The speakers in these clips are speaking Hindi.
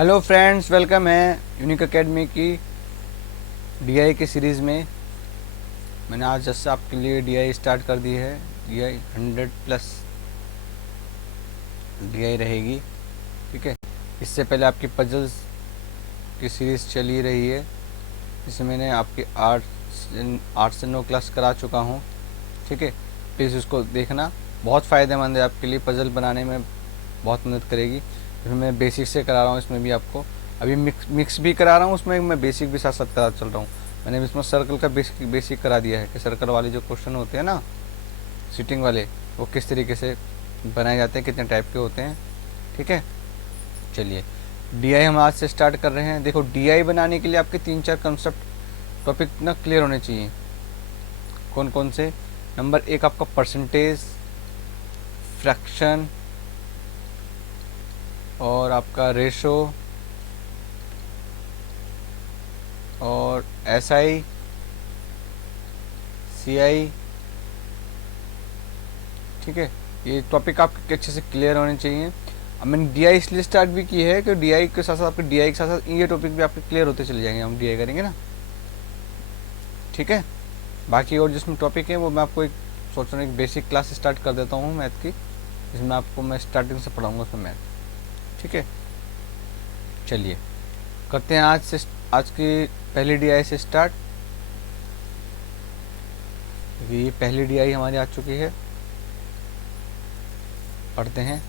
हेलो फ्रेंड्स, वेलकम है यूनिक एकेडमी की डीआई की सीरीज़ में। मैंने आज जस्ट आपके लिए डीआई स्टार्ट कर दी है। डीआई 100+ डीआई रहेगी, ठीक है। इससे पहले आपकी पजल्स की सीरीज़ चली रही है, जिसमें मैंने आपकी 8 से 9 क्लास करा चुका हूँ, ठीक है। प्लीज़ उसको देखना, बहुत फ़ायदेमंद है आपके लिए, पजल बनाने में बहुत मदद करेगी। इसमें मैं बेसिक से करा रहा हूँ, इसमें भी आपको अभी मिक्स भी करा रहा हूँ, उसमें मैं बेसिक भी साथ साथ करा चल रहा हूँ। मैंने इसमें सर्कल का बेसिक करा दिया है कि सर्कल वाले जो क्वेश्चन होते हैं ना, सीटिंग वाले, वो किस तरीके से बनाए जाते हैं, कितने टाइप के होते हैं, ठीक है। चलिए, डीआई हम आज से स्टार्ट कर रहे हैं। देखो, डीआई बनाने के लिए आपके 3-4 कंसेप्ट टॉपिक ना क्लियर होने चाहिए। कौन कौन से? नंबर 1 आपका परसेंटेज, फ्रैक्शन और आपका रेशो और एसआई, सीआई, ठीक है। ये टॉपिक आपके अच्छे से क्लियर होने चाहिए। अब मैंने डीआई इसलिए स्टार्ट भी की है कि डीआई के साथ साथ आपके डीआई के साथ साथ ये टॉपिक भी आपके क्लियर होते चले जाएंगे, हम डीआई करेंगे ना, ठीक है। बाकी और जिसमें टॉपिक है वो मैं आपको एक सोच रहा हूँ एक बेसिक क्लास स्टार्ट कर देता हूँ मैथ की, जिसमें आपको मैं स्टार्टिंग से पढ़ाऊँगा उसमें मैथ, ठीक है। चलिए, करते हैं आज की पहली डीआई से स्टार्ट। ये पहली डीआई हमारी आ चुकी है, पढ़ते हैं।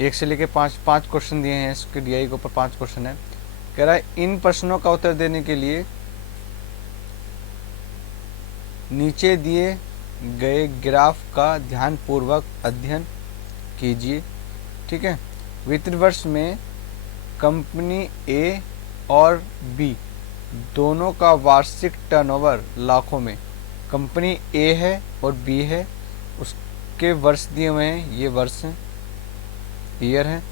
1 से लेके 5 क्वेश्चन दिए हैं इसके डीआई के ऊपर, 5 क्वेश्चन है। कह रहा है इन प्रश्नों का उत्तर देने के लिए नीचे दिए गए ग्राफ का ध्यानपूर्वक अध्ययन कीजिए, ठीक है। वित्तीय वर्ष में कंपनी ए और बी दोनों का वार्षिक टर्नओवर लाखों में, कंपनी ए है और बी है, उसके वर्ष दिए हुए हैं, ये वर्ष हैं, ईयर है,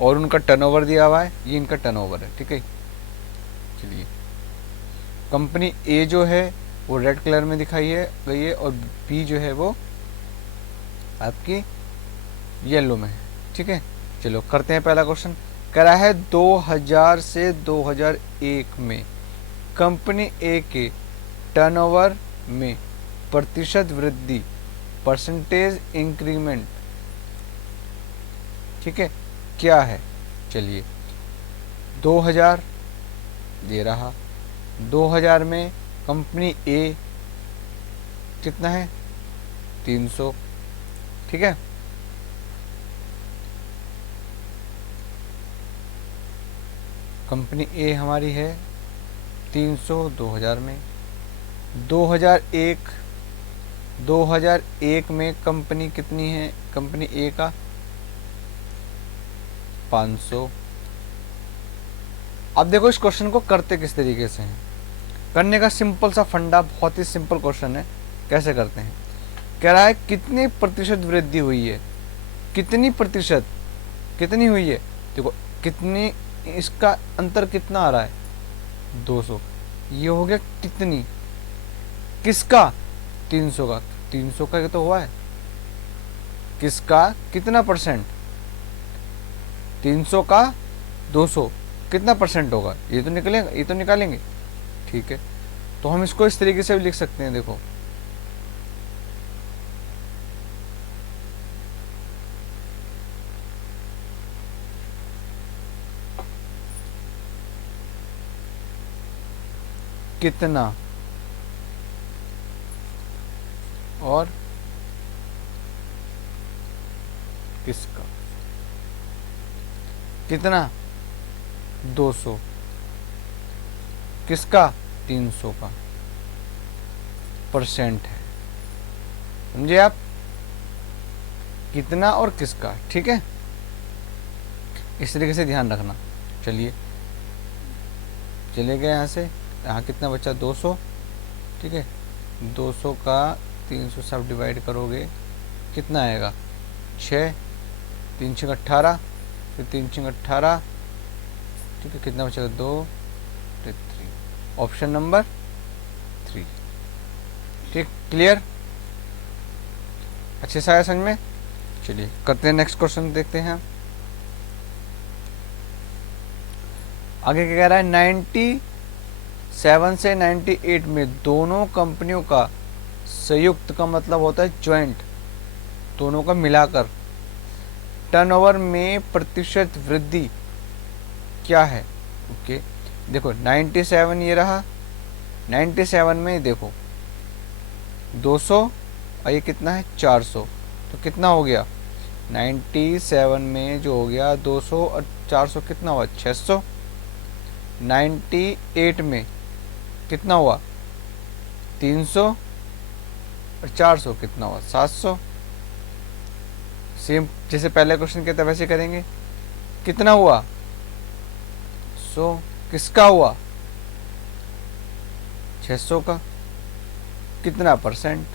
और उनका टर्नओवर दिया हुआ है, ये इनका टर्नओवर है, ठीक है। चलिए, कंपनी ए जो है वो रेड कलर में दिखाई है गई है और बी जो है वो आपकी येलो में है, ठीक है। चलो, करते हैं पहला क्वेश्चन। करा है 2000 से 2001 में कंपनी ए के टर्नओवर में प्रतिशत वृद्धि, परसेंटेज इंक्रीमेंट, ठीक है, क्या है? चलिए, 2000 दे रहा, 2000 में कंपनी ए कितना है? 300, ठीक है। कंपनी ए हमारी है 300 2000 में। 2001 में कंपनी कितनी है? कंपनी ए का 500। अब देखो, इस क्वेश्चन को करते किस तरीके से हैं। करने का सिंपल सा फंडा, बहुत ही सिंपल क्वेश्चन है। कैसे करते हैं? कह रहा है कितने प्रतिशत वृद्धि हुई है, कितनी प्रतिशत, कितनी हुई है। देखो, कितनी, इसका अंतर कितना आ रहा है? 200। ये हो गया कितनी, किसका? 300 का। 300 का ये तो हुआ है, किसका? कितना परसेंट? 300 का 200 कितना परसेंट होगा? ये तो निकलेगा, ये तो निकालेंगे, ठीक है। तो हम इसको इस तरीके से भी लिख सकते हैं। देखो, कितना और किसका? कितना? 200, किसका? 300 का। परसेंट है, समझे आप? कितना और किसका, ठीक है। इस तरीके से ध्यान रखना। चलिए, चले गए यहाँ से, यहाँ कितना बचा? 200, ठीक है। 200 का 300 से आप डिवाइड करोगे, कितना आएगा? 6, 3 6 18, फिर 3 6 18, ठीक है। कितना बचेगा? 2 3। ऑप्शन नंबर 3, ठीक, क्लियर, अच्छे से आया समझ में। चलिए, करते हैं नेक्स्ट क्वेश्चन, देखते हैं। आगे क्या कह रहा है, 97 से 98 में दोनों कंपनियों का संयुक्त का मतलब होता है ज्वाइंट, दोनों का मिलाकर टर्नओवर में प्रतिशत वृद्धि क्या है। ओके देखो 97 ये रहा, 97 में देखो 200 और ये कितना है 400, तो कितना हो गया 97 में जो हो गया 200 और 400 कितना हुआ 600। 98 में कितना हुआ 300 और 400 कितना हुआ 700। सेम जैसे पहले क्वेश्चन के था वैसे करेंगे। कितना हुआ 100, किसका हुआ 600 का, कितना परसेंट,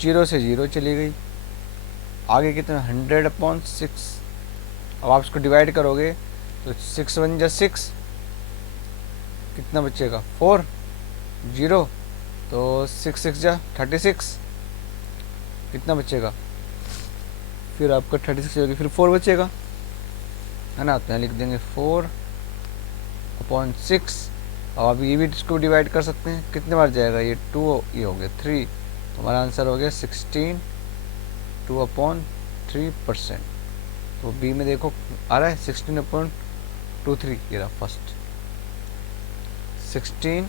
0 से 0 चली गई। आगे कितना 100/6, अब आप इसको डिवाइड करोगे तो 6 1 जा 6, कितना बचेगा 4, 0, तो 6 6 जा 36, कितना बचेगा, फिर आपका 36 होगी, फिर 4 बचेगा, है ना। तो यहाँ लिख देंगे 4/6। अब आप ये भी इसको डिवाइड कर सकते हैं, कितने बार जाएगा ये 2, ये हो गया 3, तो हमारा आंसर हो गया 16, 2/3%। तो बी में देखो आ रहा है 16/23, ये रहा फर्स्ट 16,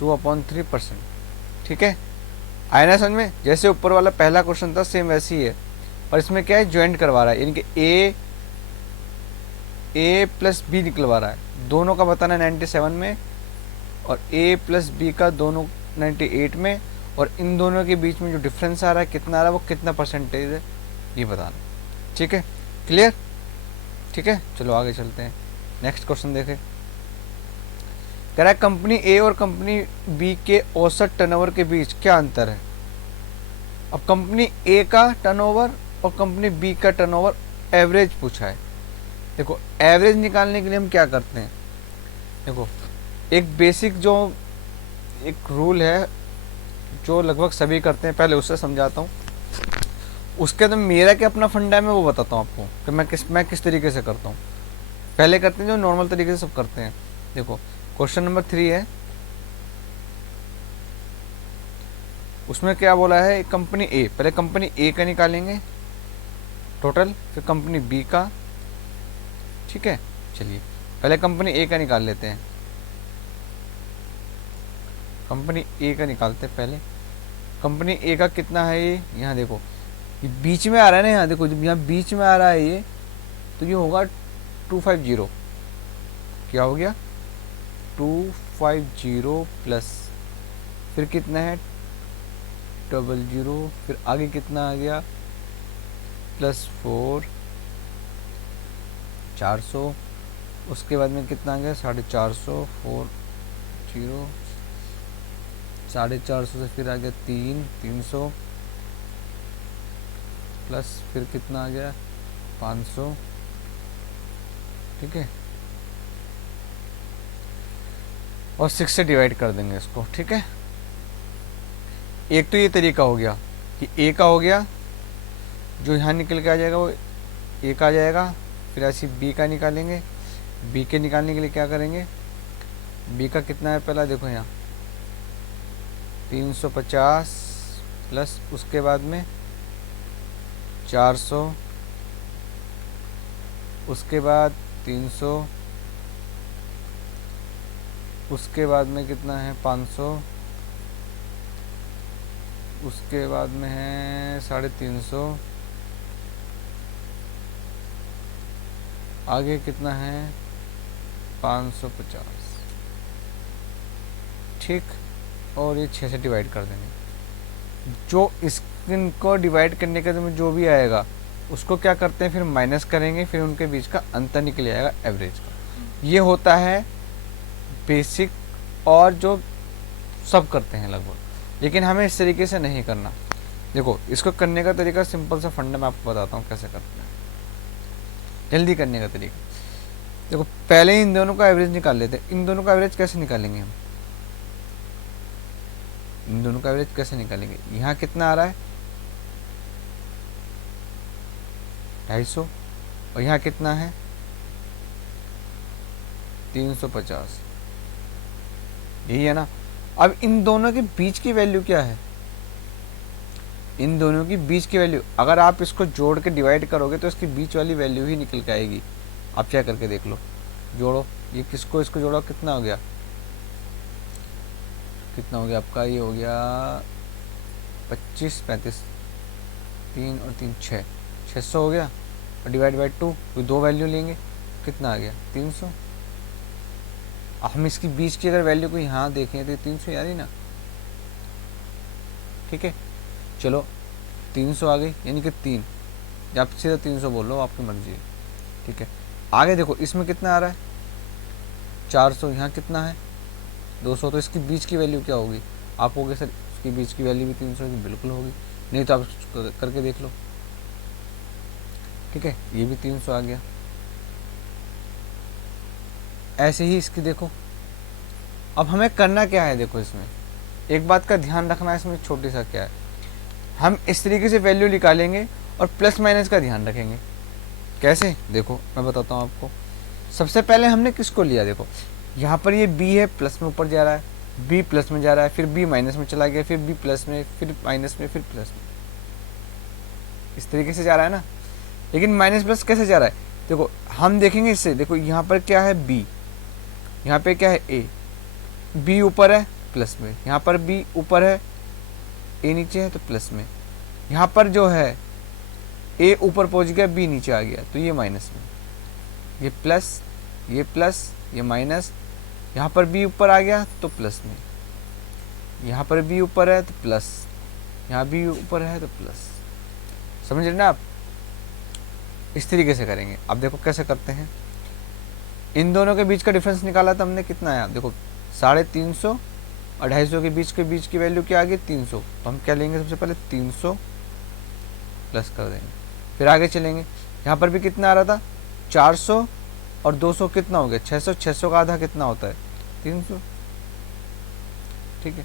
2/3%। ठीक है, आया ना समझ में। जैसे ऊपर वाला पहला क्वेश्चन था सेम वैसे ही है, और इसमें क्या है ज्वाइंट करवा रहा है, यानी कि ए प्लस बी निकलवा रहा है, दोनों का बताना 97 में और ए प्लस बी का दोनों 98 में, और इन दोनों के बीच में जो डिफरेंस आ रहा है कितना आ रहा है वो कितना परसेंटेज है ये बताना। ठीक है, क्लियर। ठीक है, चलो आगे चलते हैं, नेक्स्ट क्वेश्चन देखें। कह रहा है कंपनी ए और कंपनी बी के औसत टर्नओवर के बीच क्या अंतर है। अब कंपनी ए का टर्नओवर और कंपनी बी का टर्नओवर एवरेज पूछा है। देखो एवरेज निकालने के लिए हम क्या करते हैं, देखो एक बेसिक जो एक रूल है जो लगभग सभी करते हैं, पहले उससे समझाता हूँ, उसके बाद मेरा क्या अपना फंडा है मैं वो बताता हूँ आपको कि मैं किस तरीके से करता हूँ। पहले करते हैं जो नॉर्मल तरीके से सब करते हैं। देखो क्वेश्चन नंबर 3 है, उसमें क्या बोला है, कंपनी ए, पहले कंपनी ए का निकालेंगे टोटल, फिर कंपनी बी का। ठीक है, चलिए पहले कंपनी ए का निकाल लेते हैं, कंपनी ए का निकालते हैं पहले। कंपनी ए का कितना है ये, यहाँ देखो ये बीच में आ रहा है ना, यहाँ देखो जब यहाँ बीच में आ रहा है ये, तो ये होगा 250, क्या हो गया 250 प्लस फिर कितना है 00, फिर आगे कितना आ गया +4, 400, उसके बाद में कितना आ गया 450, 40, 450 से फिर आ गया 300 प्लस फिर कितना आ गया 500। ठीक है, और 6 से डिवाइड कर देंगे इसको। ठीक है, एक तो ये तरीका हो गया कि ए का हो गया, जो यहाँ निकल के आ जाएगा वो ए का आ जाएगा, फिर ऐसे बी का निकालेंगे। बी के निकालने के लिए क्या करेंगे, बी का कितना है पहला देखो यहाँ 350 प्लस उसके बाद में 400, उसके बाद 300, उसके बाद में कितना है 500, उसके बाद में है 350, आगे कितना है 550। ठीक, और ये 6 से डिवाइड कर देंगे। जो इनको डिवाइड करने के में जो भी आएगा उसको क्या करते हैं फिर माइनस करेंगे, फिर उनके बीच का अंतर निकल आएगा एवरेज का। ये होता है बेसिक और जो सब करते हैं लगभग, लेकिन हमें इस तरीके से नहीं करना। देखो इसको करने का तरीका सिंपल सा फंडा मैं आपको बताता हूँ कैसे करते हैं, जल्दी करने का तरीका। देखो पहले इन दोनों का एवरेज निकाल लेते हैं। इन दोनों का एवरेज कैसे निकालेंगे हम, इन दोनों का एवरेज कैसे निकालेंगे, यहाँ कितना आ रहा है 250 और यहाँ कितना है 350, यही है ना। अब इन दोनों के बीच की वैल्यू क्या है, इन दोनों की बीच की वैल्यू अगर आप इसको जोड़ के डिवाइड करोगे तो इसकी बीच वाली वैल्यू ही निकल के आएगी। आप क्या करके देख लो, जोड़ो, ये किसको इसको जोड़ो, कितना हो गया, कितना हो गया आपका, ये हो गया 25, 35, 3 और 3 6, 600 हो गया, और डिवाइड बाई 2, तो दो वैल्यू लेंगे, कितना आ गया 300। हम इसकी बीच की अगर वैल्यू को यहाँ देखें तो 300 यार ही ना, ठीक है। चलो 300 आ गई, यानी कि 3, आप सीधा 300 बोल लो, आपकी मर्जी है, ठीक है। आगे देखो इसमें कितना आ रहा है 400, यहाँ कितना है 200, तो इसकी बीच की वैल्यू क्या होगी, आप कहोगे सर इसकी बीच की वैल्यू भी 300 की, बिल्कुल होगी, नहीं तो आप करके देख लो, ठीक है। ये भी 300 आ गया। ऐसे ही इसकी देखो, अब हमें करना क्या है, देखो इसमें एक बात का ध्यान रखना है, इसमें छोटी सा क्या है, हम इस तरीके से वैल्यू निकालेंगे और प्लस माइनस का ध्यान रखेंगे। कैसे, देखो मैं बताता हूँ आपको। सबसे पहले हमने किसको लिया, देखो यहाँ पर ये b है, प्लस में ऊपर जा रहा है, b प्लस में जा रहा है, फिर b माइनस में चला गया, फिर b प्लस में, फिर माइनस में, फिर प्लस में, इस तरीके से जा रहा है ना। लेकिन माइनस प्लस कैसे जा रहा है, देखो हम देखेंगे इससे, देखो यहाँ पर क्या है b, यहाँ पे क्या है a, b ऊपर है प्लस में, यहाँ पर b ऊपर है, a नीचे है तो प्लस में, यहाँ पर जो है a ऊपर पहुँच गया, b नीचे आ गया, तो ये माइनस में, ये प्लस, ये माइनस, यहाँ पर b ऊपर आ गया तो प्लस में, यहाँ पर b ऊपर है तो प्लस, यहाँ b ऊपर है तो प्लस, समझ रहे ना आप। इस तरीके से करेंगे। अब देखो कैसे करते हैं, इन दोनों के बीच का डिफरेंस निकाला था हमने, कितना आया, देखो 350 और 250 के बीच की वैल्यू क्या आ गई 300, तो हम क्या लेंगे, सबसे पहले 300 प्लस कर देंगे, फिर आगे चलेंगे। यहाँ पर भी कितना आ रहा था 400 और 200 कितना हो गया 600, 600 का आधा कितना होता है 300, ठीक है।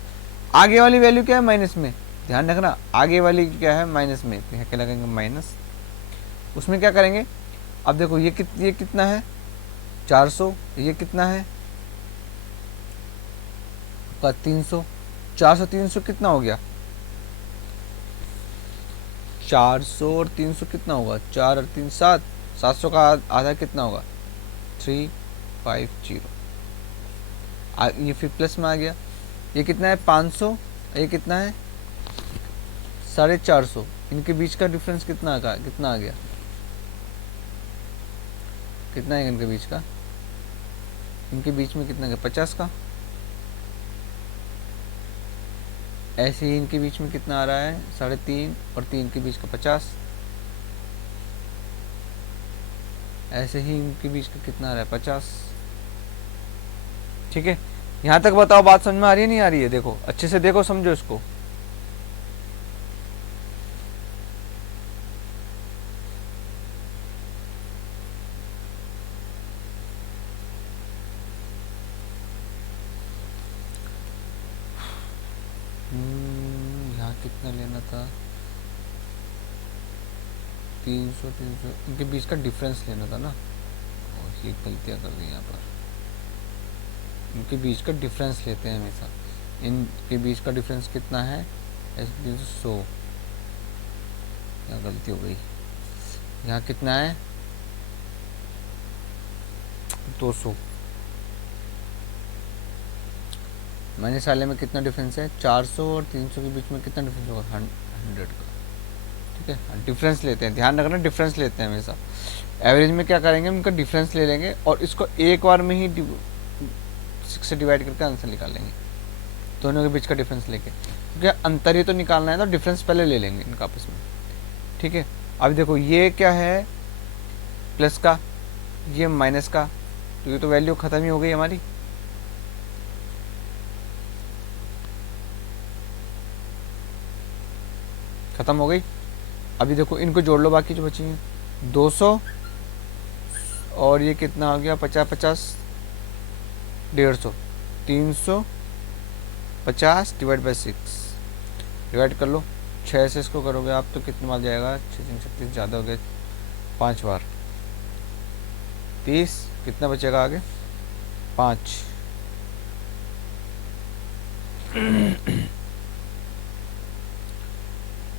आगे वाली वैल्यू क्या है माइनस में, ध्यान रखना आगे वाली क्या है माइनस में, तो यहाँ क्या लगेंगे माइनस, उसमें क्या करेंगे, अब देखो ये कितना है 400, ये कितना है का 300, 400 300 कितना हो गया 400 और 300 कितना होगा 4 और 3 7, 700 का आधा कितना होगा 350, ये फिर प्लस में आ गया, ये कितना है 500, ये कितना है 450, इनके बीच का डिफरेंस कितना आ गया, कितना है इनके बीच का, इनके बीच में कितना है 50 का। ऐसे ही इनके बीच में कितना आ रहा है 3.5 और 3 के बीच का 50, ऐसे ही इनके बीच का कितना आ रहा है 50, ठीक है। यहाँ तक बताओ बात समझ में आ रही है नहीं आ रही है, देखो अच्छे से देखो समझो इसको। यहाँ कितना लेना था 300 इनके बीच का डिफरेंस लेना था ना, और ये गलतियाँ कर दी यहाँ पर, इनके बीच का डिफरेंस लेते हैं हमेशा, इनके बीच का डिफरेंस कितना है 100, यहाँ गलती हो गई, यहाँ कितना है 200, माइनस वाले में कितना डिफरेंस है 400 और 300 के बीच में कितना डिफरेंस होगा 100 का, ठीक है। डिफरेंस लेते हैं, ध्यान रखना डिफरेंस लेते हैं हमेशा। एवरेज में क्या करेंगे उनका डिफरेंस ले लेंगे और इसको एक बार में ही 6 से डिवाइड करके आंसर निकाल लेंगे, दोनों के बीच का डिफरेंस लेके, क्योंकि अंतर ही तो निकालना है तो डिफरेंस पहले ले लेंगे इनका आपस में, ठीक है। अब देखो ये क्या है प्लस का, ये माइनस का, तो ये तो वैल्यू ख़त्म ही हो गई हमारी, ख़त्म हो गई। अभी देखो इनको जोड़ लो बाकी जो बची हैं 200 और ये कितना हो गया 50 50 150, 350 डिवाइड बाई 6, डिवाइड कर लो 6 से इसको करोगे आप तो कितना माल जाएगा 6 ज़्यादा हो गया 5 बार 30, कितना बचेगा आगे 5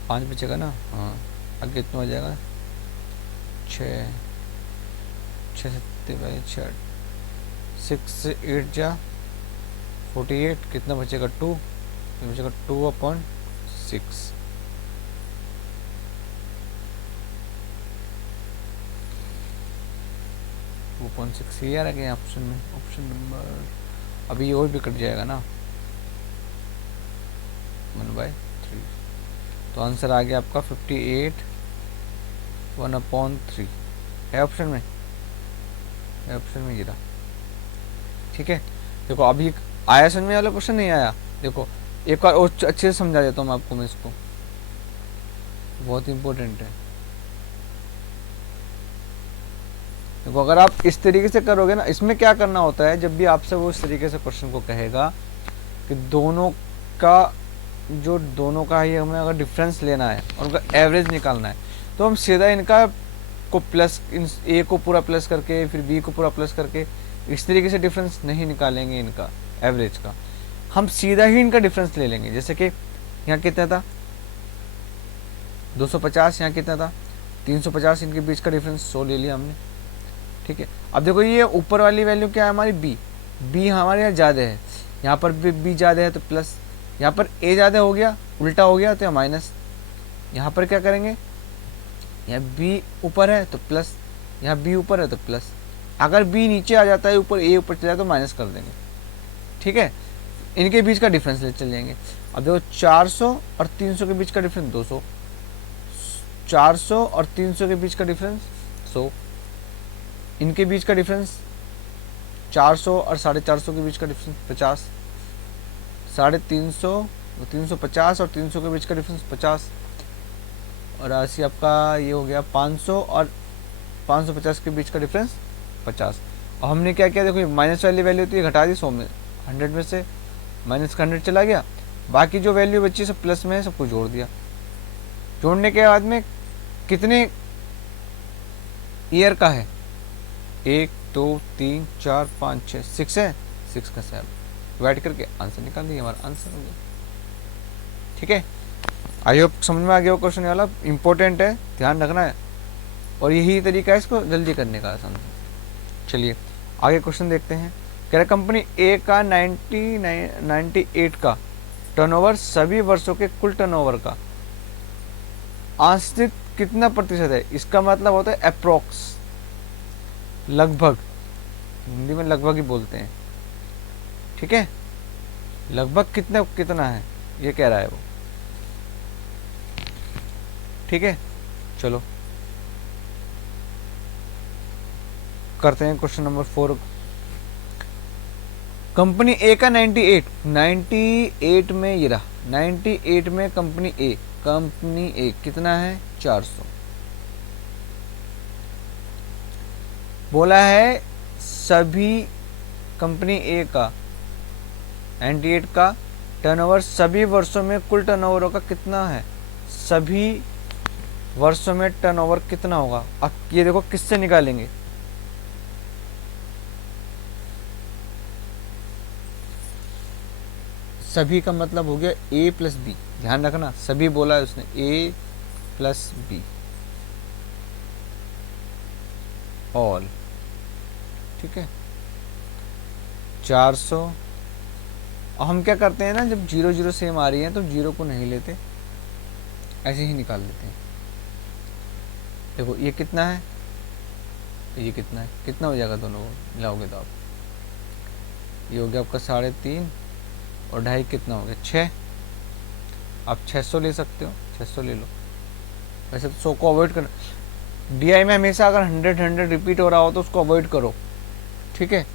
5 बचेगा ना, हाँ आगे कितना हो जाएगा, 6 6 सत्ते भाई 6 6 से 8 जा 48, कितना बचेगा 2, बचेगा 2/6। 2.6 ये आ गया ऑप्शन में, ऑप्शन नंबर, अभी और भी कट जाएगा ना 1/3, तो आंसर आ गया आपका 58 1/3 है ऑप्शन में, है ऑप्शन में गिरा। ठीक है, देखो अभी आया समझ में वाला क्वेश्चन नहीं आया, देखो एक बार और अच्छे से समझा देता हूँ मैं आपको, मैं इसको बहुत इंपॉर्टेंट है। देखो अगर आप इस तरीके से करोगे ना, इसमें क्या करना होता है, जब भी आपसे वो इस तरीके से क्वेश्चन को कहेगा कि दोनों का ही हमें अगर डिफरेंस लेना है और उनका एवरेज निकालना है, तो हम सीधा इनका को प्लस, ए को पूरा प्लस करके फिर बी को पूरा प्लस करके इस तरीके से डिफरेंस नहीं निकालेंगे इनका एवरेज का, हम सीधा ही इनका डिफरेंस ले लेंगे। जैसे कि यहाँ कितना था 250, यहाँ कितना था 350, इनके बीच का डिफरेंस 100 ले लिया हमने। ठीक है, अब देखो ये ऊपर वाली वैल्यू क्या है हमारी, बी हमारे यहाँ ज़्यादा है, यहाँ पर भी बी ज़्यादा है तो प्लस, यहाँ पर ए ज़्यादा हो गया उल्टा हो गया तो माइनस, यहाँ पर क्या करेंगे, यहाँ बी ऊपर है तो प्लस, यहाँ बी ऊपर है तो प्लस, अगर बी नीचे आ जाता है ऊपर ए ऊपर चला जाए तो माइनस कर देंगे। ठीक है, इनके बीच का डिफरेंस ले चल जाएंगे। अब देखो 400 और 300 के बीच का डिफरेंस 200, 400 और 300 के बीच का डिफरेंस 100, इनके बीच का डिफरेंस 400 और 450 के बीच का डिफरेंस 50, 350, 350 और 300 के बीच का डिफरेंस 50, और राशि आपका ये हो गया 500 और 550 के बीच का डिफरेंस 50। और हमने क्या किया, देखो माइनस वाली वैल्यू होती है घटा दी 100 में, 100 में से माइनस का 100 चला गया, बाकी जो वैल्यू बची सब प्लस में है, सबको जोड़ दिया। जोड़ने के बाद में कितने ईयर का है, 1 2 3 4 5 6 6 है, 6 का 7 डिवाइड करके आंसर निकाल दिया, हमारा आंसर हो गया। ठीक है, आई होप समझ में आ गया वो क्वेश्चन वाला, इंपॉर्टेंट है, ध्यान रखना है, और यही तरीका है इसको जल्दी करने का आसान। चलिए आगे क्वेश्चन देखते हैं। कह रहे कंपनी ए का 98 का टर्नओवर सभी वर्षों के कुल टर्नओवर का आंशिक कितना प्रतिशत है, इसका मतलब होता है अप्रोक्स, लगभग, हिंदी में लगभग ही बोलते हैं। ठीक है, लगभग कितना है ये कह रहा है वो। ठीक है, चलो करते हैं क्वेश्चन नंबर 4। कंपनी ए का 98 में ये रहा, 98 में कंपनी ए कितना है 400, बोला है सभी कंपनी ए का 98 का टर्नओवर सभी वर्षों में कुल टर्नओवर का कितना है, सभी वर्षों में टर्नओवर कितना होगा। अब ये देखो किससे निकालेंगे, सभी का मतलब हो गया ए प्लस बी, ध्यान रखना सभी बोला है उसने, ए प्लस बी ऑल। ठीक है, 400, और हम क्या करते हैं ना, जब 0 0 सेम आ रही है तो 0 को नहीं लेते, ऐसे ही निकाल लेते हैं। देखो ये कितना है, ये कितना है, कितना हो जाएगा दोनों को मिलाओगे तो आप, ये हो गया आपका 3.5 और 2.5 कितना हो गया 6, आप 600 ले सकते हो, 600 ले लो। वैसे तो 100 को अवॉइड करना, डीआई में हमेशा अगर 100 रिपीट हो रहा हो तो उसको अवॉइड करो। ठीक है,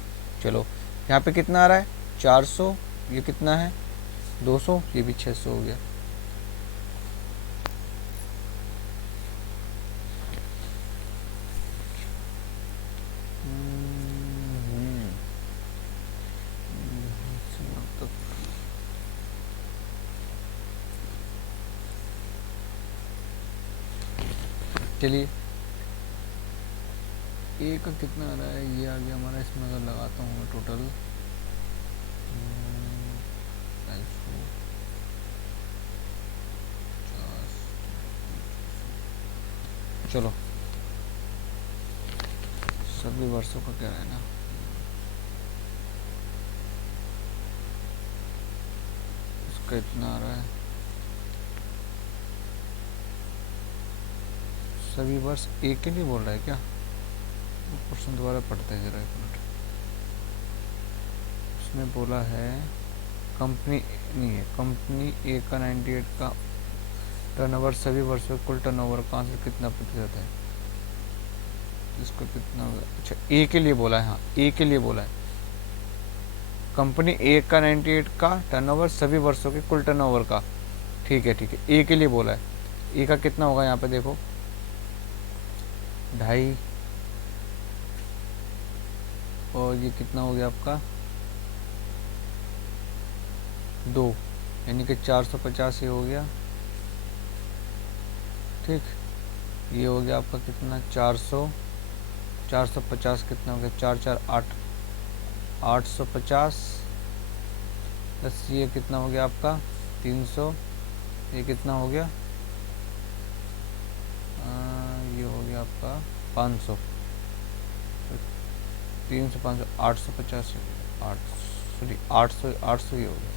चलो यहाँ पे कितना आ रहा है 400, ये कितना है 200, ये भी 600 हो गया। चलिए ए का कितना आ रहा है, ये आ गया हमारा, इसमें अगर लगाता हूँ मैं टोटल, चलो सभी वर्षों का क्या है ना, इसका इतना आ रहा है, सभी वर्ष एक के लिए बोल रहा है क्या? क्वेश्चन दोबारा पढ़ते हैं जरा, एक मिनट। उसमें बोला है कंपनी नहीं है, कंपनी ए का 98 का टर्नओवर सभी वर्षों कुल टर्नओवर का से कितना प्रतिशत है, इसको कितना होगा? अच्छा ए के लिए बोला है, हाँ ए के लिए बोला है, कंपनी ए का 98 का टर्नओवर सभी वर्षों के कुल टर्नओवर का, ठीक है ठीक है, ए के लिए बोला है। ए का कितना होगा यहाँ पे देखो, 2.5, और ये कितना हो गया आपका 2, यानी कि 450 ये हो गया, ठीक। ये हो गया आपका कितना 450 कितना हो गया, 4 4 8, 850 प्लस ये कितना हो गया आपका 300, ये कितना हो गया ये हो गया आपका 500, 300 500 850 800 ये हो गया,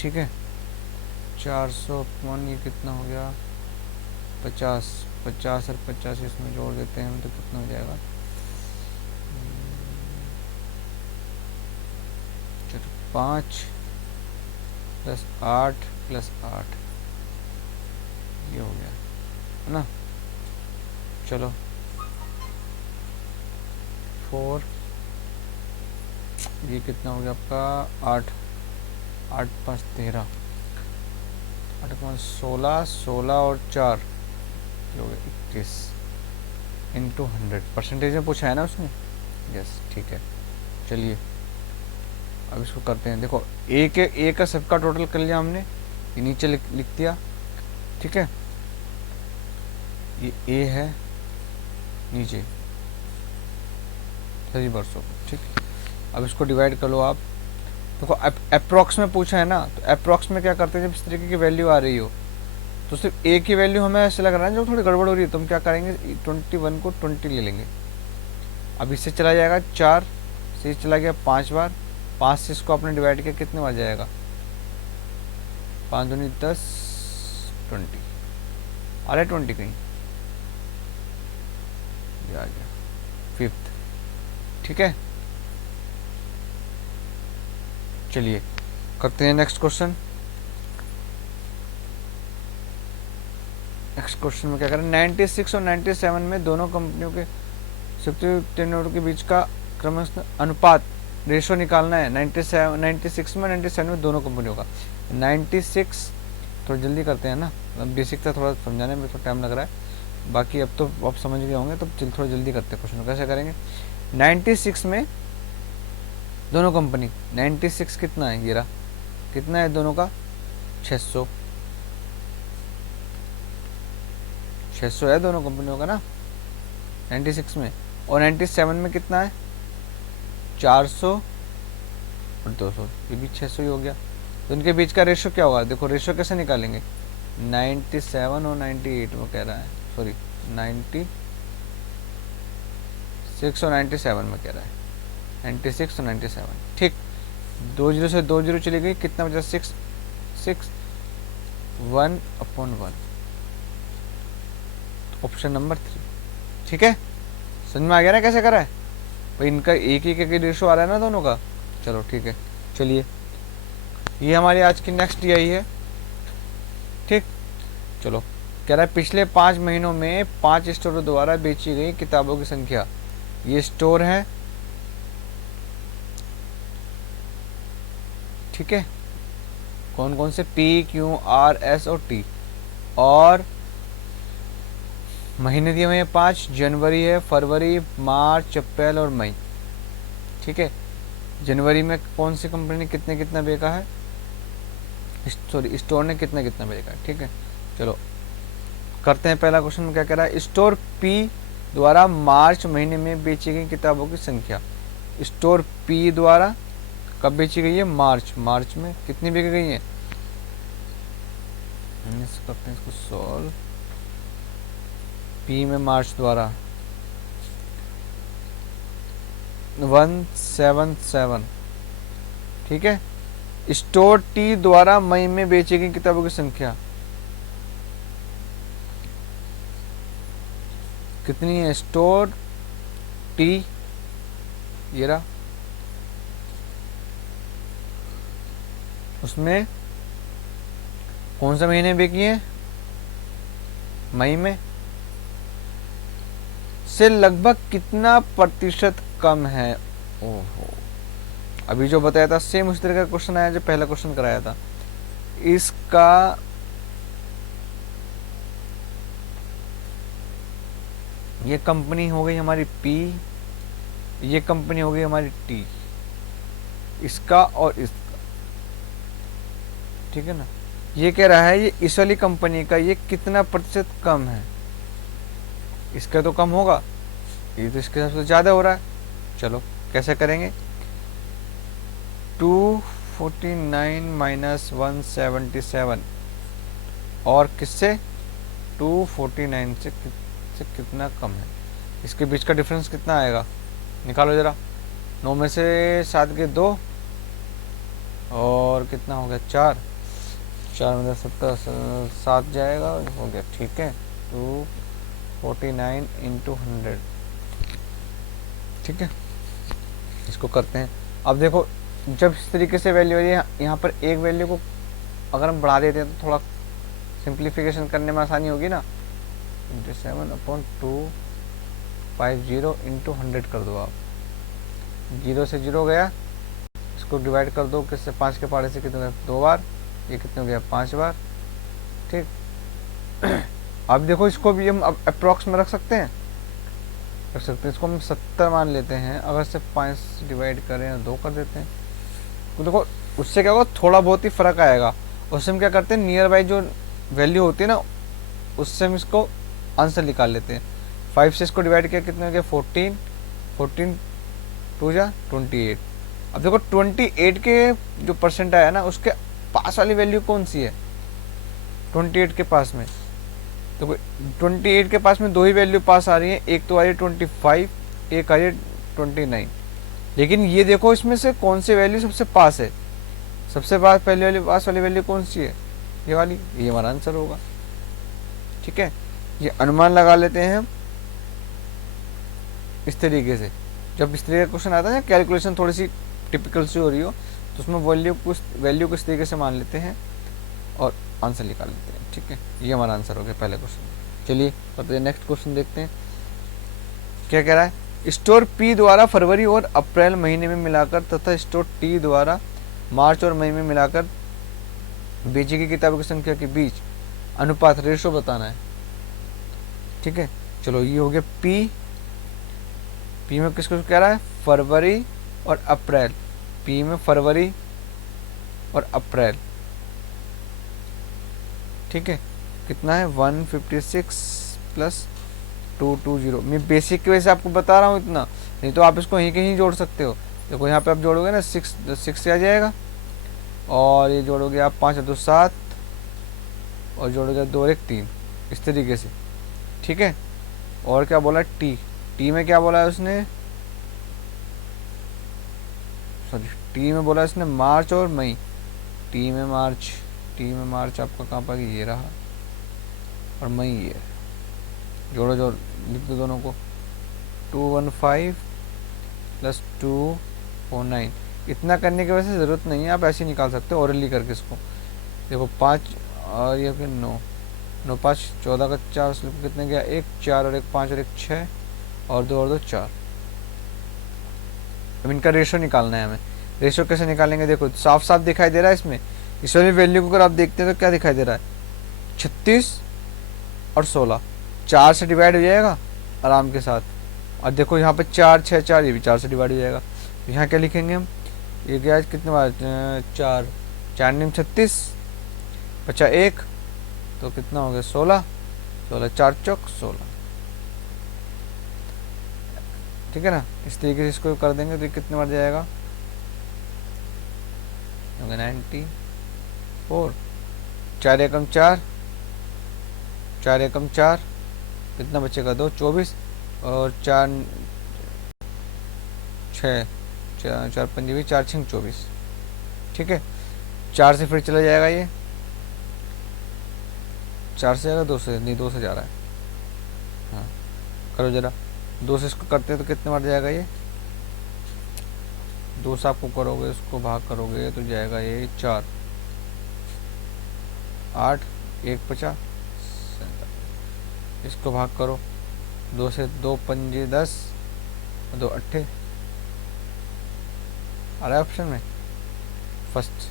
ठीक है। 400 ये कितना हो गया 50 50 और 50 इसमें जोड़ देते हैं हम तो कितना हो जाएगा, चलो 5 + 8 + 8 ये हो गया है ना। चलो 4 ये कितना हो गया आपका 8 8 5 13, 8 5 16 16 और 4 ये हो गया 21 इंटू 100, परसेंटेज में पूछा है ना उसने, यस ठीक है। चलिए अब इसको करते हैं, देखो ए का सबका टोटल कर लिया हमने, ये नीचे लिख दिया, ठीक है। ये ए है नीचे सभी वर्षों को, ठीक। अब इसको डिवाइड कर लो आप, देखो अप्रॉक्स में पूछा है ना, तो अप्रॉक्स में क्या करते हैं, जब इस तरीके की वैल्यू आ रही हो तो सिर्फ ए की वैल्यू हमें ऐसे लग रहा है जो थोड़ी गड़बड़ हो रही है, तो हम क्या करेंगे 21 को 20 ले लेंगे। अब इससे चला जाएगा 4 से चला गया 5 बार, 5 से इसको आपने डिवाइड किया कितने बार जाएगा, 5 दूनी 10 20 आ रहा है 20 कहीं, ये आ गया 5th, ठीक है। चलिए करते हैं नेक्स्ट क्वेश्चन। नेक्स्ट क्वेश्चन में क्या करें, 96 और 97 में दोनों कंपनियों के टर्नओवर के बीच का क्रमशः अनुपात रेशो निकालना है। 96 में 97 में दोनों कंपनियों का, 96 थोड़ा जल्दी करते हैं ना, बेसिक था थोड़ा समझाने में थोड़ा टाइम लग रहा है, बाकी अब तो आप समझ गए होंगे, तो थोड़ा जल्दी करते हैं क्वेश्चन। कैसे करेंगे, 96 में दोनों कंपनी, 96 कितना है, ये रहा कितना है दोनों का 600 है दोनों कंपनियों का ना 96 में, और 97 में कितना है 400 और 200, ये भी 600 ही हो गया। तो इनके बीच का रेशो क्या होगा, देखो रेशो कैसे निकालेंगे, 97 और 98 वो कह रहा है, सॉरी 96 और 97 में कह रहा है, 96 और 97, ठीक। 2 0 से 2 0 चली गई, कितना बचा 6 1/1, ऑप्शन नंबर 3, ठीक है। समझ में आ गया ना कैसे करा है भाई, इनका एक ही रेशो आ रहा है ना दोनों का। चलो ठीक है, चलिए ये हमारी आज की नेक्स्ट DI है, ठीक। चलो कह रहा है पिछले 5 महीनों में 5 स्टोरों द्वारा बेची गई किताबों की संख्या, ये स्टोर है, ठीक है, कौन कौन से, PQRS और T, और महीने दिए हुए हैं 5, जनवरी है, फरवरी, मार्च, अप्रैल और मई, ठीक है। जनवरी में कौन सी कंपनी ने कितना बेचा है, सॉरी स्टोर ने कितना बेचा है, ठीक है। चलो करते हैं, पहला क्वेश्चन में क्या कह रहा है, स्टोर P द्वारा मार्च महीने में बेची गई किताबों की संख्या। स्टोर पी द्वारा कब बेची गई है? मार्च। मार्च में कितनी बिक गई है? करते हैं इसको सॉल्व। पी में मार्च द्वारा 177, ठीक है। स्टोर टी द्वारा मई में बेची गई किताबों की संख्या कितनी है? स्टोर टी ये रहा, उसमें कौन सा महीने बिकी है? मई में से लगभग कितना प्रतिशत कम है? ओहो, अभी जो बताया था सेम उसी तरह का क्वेश्चन आया जो पहला क्वेश्चन कराया था। इसका ये कंपनी हो गई हमारी पी, ये कंपनी हो गई हमारी टी, इसका और इसका, ठीक है ना। ये कह रहा है ये इस वाली कंपनी का ये कितना प्रतिशत कम है। इसका तो कम होगा, ये तो इसके सबसे ज़्यादा हो रहा है। चलो कैसे करेंगे? 249 माइनस 177 और किससे? 249 से कितना कम है? इसके बीच का डिफरेंस कितना आएगा? निकालो ज़रा। 9 में से 7 के 2 और कितना हो गया? 4। 4 में 7 जाएगा, हो गया, ठीक है। 249 इंटू 100, ठीक है। इसको करते हैं। अब देखो जब इस तरीके से वैल्यू है, यहाँ पर एक वैल्यू को अगर हम बढ़ा देते हैं तो थोड़ा सिंप्लीफिकेशन करने में आसानी होगी ना। 7/250 इंटू 100 कर दो आप। 0 से 0 गया, इसको डिवाइड कर दो किससे? 5 के पहाड़े से कितने? 2 बार। ये कितने हो गया? 5 बार, ठीक। अब देखो इसको भी हम अप्रॉक्स में रख सकते हैं, इसको हम 70 मान लेते हैं। अगर से 5 से डिवाइड करें 2 कर देते हैं तो देखो उससे क्या होगा? थोड़ा बहुत ही फ़र्क आएगा। उससे हम क्या करते हैं? नियर बाई जो वैल्यू होती है ना उससे हम इसको आंसर निकाल लेते हैं। 5 से इसको डिवाइड किया कितने हो गया? 14। 14 2 जा 28। अब देखो 28 के जो परसेंट आया ना उसके पास वाली वैल्यू कौन सी है? 28 के पास में तो 28 के पास में 2 ही वैल्यू पास आ रही है। एक तो आ रही है 25, एक आ रही है 29। लेकिन ये देखो इसमें से कौन सी वैल्यू सबसे पास है? सबसे पास पहले वाली पास वाली वैल्यू कौन सी है? ये वाली। ये हमारा आंसर होगा, ठीक है। ये अनुमान लगा लेते हैं हम इस तरीके से। जब इस तरीके का क्वेश्चन आता है ना, कैलकुलेशन थोड़ी सी टिपिकल सी हो रही हो तो उसमें वैल्यू को इस तरीके से मान लेते हैं और आंसर निकाल लेते हैं, ठीक है। ये हमारा आंसर हो गया पहले क्वेश्चन। चलिए अब नेक्स्ट क्वेश्चन देखते हैं क्या कह रहा है। स्टोर पी द्वारा फरवरी और अप्रैल महीने में मिलाकर तथा स्टोर टी द्वारा मार्च और मई में मिलाकर बेची गई किताबों की संख्या के बीच अनुपात रेशो बताना है, ठीक है। चलो ये हो गया पी। पी में किसको कह रहा है? फरवरी और अप्रैल। पी में फरवरी और अप्रैल, ठीक है। कितना है? 156 प्लस 220। मैं बेसिक की वजह से आपको बता रहा हूँ इतना, नहीं तो आप इसको यहीं कहीं जोड़ सकते हो। देखो यहाँ पे आप जोड़ोगे ना 6 से आ जाएगा, और ये जोड़ोगे आप 5 2 7 और जोड़ोगे 2 1 3, इस तरीके से, ठीक है। और क्या बोला? टी। टी में क्या बोला है उसने? सॉरी, टी में बोला इसने मार्च और मई। टी में मार्च आपका कहाँ पर? ये रहा, और मई ये। जोड़ो लिख दो दोनों को। 215 प्लस 249। इतना करने की वजह से ज़रूरत नहीं है, आप ऐसे ही निकाल सकते हो ओरली करके इसको। देखो 5 और ये फिर 9, 9 5 14 का 4 स्लिप कितने गया? 1 4 और 1 5 और 1 6 और 2 और 2 4। अब इनका रेशो निकालना है हमें। रेशो कैसे निकालेंगे? देखो साफ साफ दिखाई दे रहा है इसमें। इस वाली वैल्यू को अगर आप देखते हैं तो क्या दिखाई दे रहा है? 36 और 16, 4 से डिवाइड हो जाएगा आराम के साथ। और देखो यहाँ पे 4 6 4, ये भी 4 से डिवाइड हो जाएगा। तो यहाँ क्या लिखेंगे हम? ये गया कितने बार? 4 4 निम 36, बचा 1, तो कितना हो गया? 16 16 4 चौक 16। ठीक है ना। इस तरीके से इसको कर देंगे तो ये कितने बार जाएगा, 94, 4 एकम 4, 4 एकम 4, कितना बचेगा 2, 24, और 4 6, 4 पंजे भी 4 6 24। ठीक है, 4 से फिर चला जाएगा, ये 4 से जाएगा, 2 से नहीं, 2 से जा रहा है। हाँ करो जरा, 2 से इसको करते हैं तो कितने बार जाएगा ये, 2 से आपको करोगे, इसको भाग करोगे तो जाएगा ये 4, 8, 1 50, इसको भाग करो, 2 से 2 पंजे 10, 2 अट्ठे, आ रहा है ऑप्शन में फर्स्ट।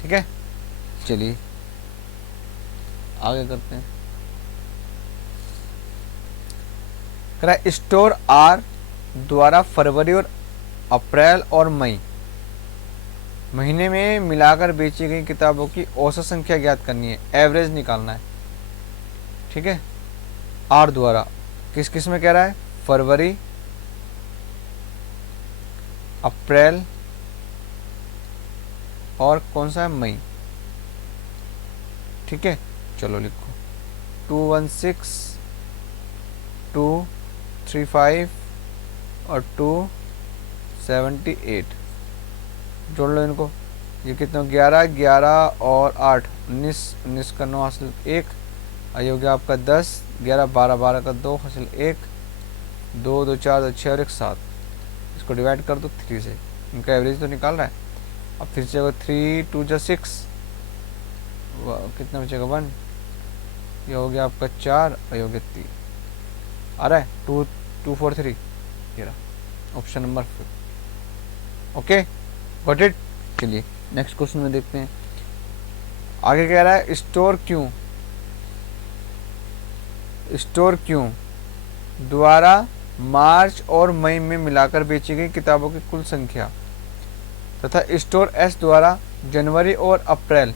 ठीक है, चलिए आगे करते हैं। स्टोर आर द्वारा फरवरी और अप्रैल और मई महीने में मिलाकर बेची गई किताबों की औसत संख्या ज्ञात करनी है, एवरेज निकालना है। ठीक है, आर द्वारा किस किस में कह रहा है, फरवरी, अप्रैल और कौन सा है, मई। ठीक है, चलो लिखो 216, 235 और 278, जोड़ लो इनको। ये कितना, 11, 11 और 8, 19, 19 का 9 हासिल 1, ये हो गया आपका 10, 11, 12, 12 का 2 हासिल 1, 2, 2, 4, 2, 6 और 1 7। इसको डिवाइड कर दो 3 से, इनका एवरेज तो निकाल रहा है। अब फिर से 3, 2 जा 6, कितना बचेगा 1, ये हो गया आपका 4 और ये हो गया 3, आ रहा है 2, 2, 4, 3, ये रहा option number 4। Okay got it. चलिए नेक्स्ट क्वेश्चन में देखते हैं, आगे कह रहा है स्टोर क्यों द्वारा मार्च और मई में मिलाकर बेची गई किताबों की कुल संख्या तथा स्टोर एस द्वारा जनवरी और अप्रैल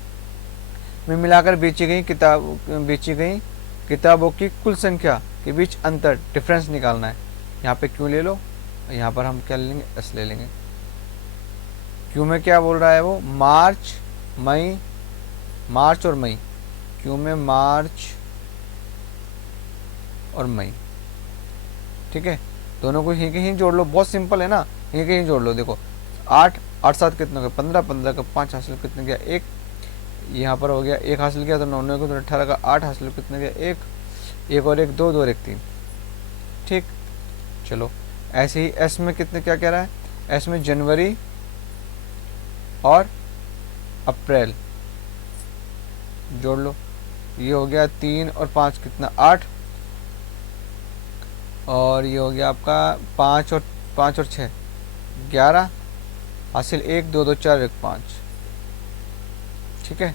में मिलाकर बेची गई किताबों की कुल संख्या के बीच अंतर, डिफरेंस निकालना है। यहाँ पे क्यों ले लो, यहाँ पर हम क्या ले लेंगे, एस ले लेंगे। क्यों में क्या बोल रहा है वो, मार्च और मई, क्यों में मार्च और मई। ठीक है, दोनों को ही के ही जोड़ लो, बहुत सिंपल है ना, ही के ही जोड़ लो। देखो 8, 8 7 कितने का 15, 15 का 5 हासिल कितने गया 1, यहाँ पर हो गया 1 हासिल किया तो 9, 9 को तो 18 का 8 हासिल कितने गया 1, 1 और 1 2, 2 और 1 3। ठीक, चलो ऐसे ही एस में कितने, क्या कह रहा है, एस में जनवरी और अप्रैल जोड़ लो, ये हो गया 3 और 5 कितना 8, और ये हो गया आपका 5 और 6 11 हासिल 1, 2, 2, 4 1 5। ठीक है,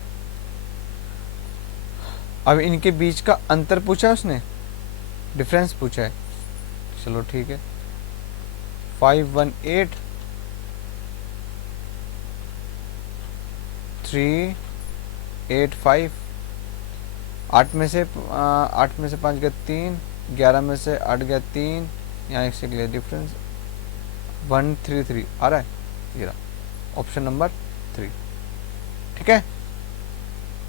अब इनके बीच का अंतर पूछा है उसने, डिफरेंस पूछा है। चलो ठीक है, 518, 385, 8 में से 5 गया 3, 11 में से 8 गया 3, यहाँ एक से क्लियर डिफरेंस 133 आ रहा है, ये रहा ऑप्शन नंबर 3। ठीक है,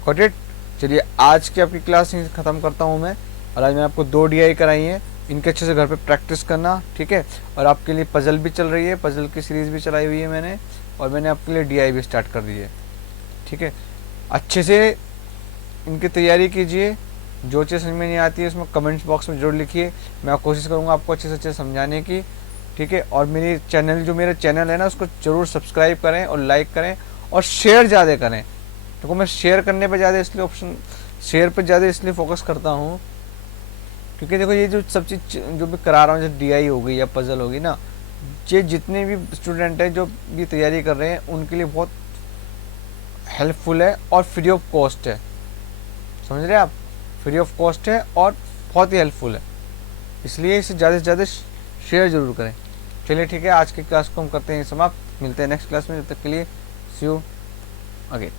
गॉट इट। चलिए आज की आपकी क्लास यहीं ख़त्म करता हूँ मैं, और आज मैंने आपको 2 DI कराई हैं, इनके अच्छे से घर पे प्रैक्टिस करना। ठीक है, और आपके लिए पजल भी चल रही है, पजल की सीरीज़ भी चलाई हुई है मैंने, और मैंने आपके लिए DI भी स्टार्ट कर दी है। ठीक है, अच्छे से इनकी तैयारी कीजिए, जो चीज़ समझ में नहीं आती है उसमें कमेंट्स बॉक्स में जरूर लिखिए, मैं कोशिश करूँगा आपको अच्छे से अच्छे समझाने की। ठीक है, और मेरा चैनल है ना, उसको ज़रूर सब्सक्राइब करें और लाइक करें और शेयर ज़्यादा करें। देखो मैं शेयर करने पे ज़्यादा इसलिए शेयर पे ज़्यादा इसलिए फोकस करता हूँ, क्योंकि देखो ये जो सब चीज़ जो भी करा रहा हूँ, जैसे DI हो गई या पजल होगी ना, ये जितने भी स्टूडेंट हैं जो भी तैयारी कर रहे हैं उनके लिए बहुत हेल्पफुल है और फ्री ऑफ कॉस्ट है। समझ रहे हैं आप, फ्री ऑफ कॉस्ट है और बहुत ही हेल्पफुल है, इसलिए इसे ज़्यादा से ज़्यादा शेयर ज़रूर करें। चलिए ठीक है, आज की क्लास को हम करते हैं समाप्त, मिलते हैं नेक्स्ट क्लास में, जब तक के लिए सी यू अगेन।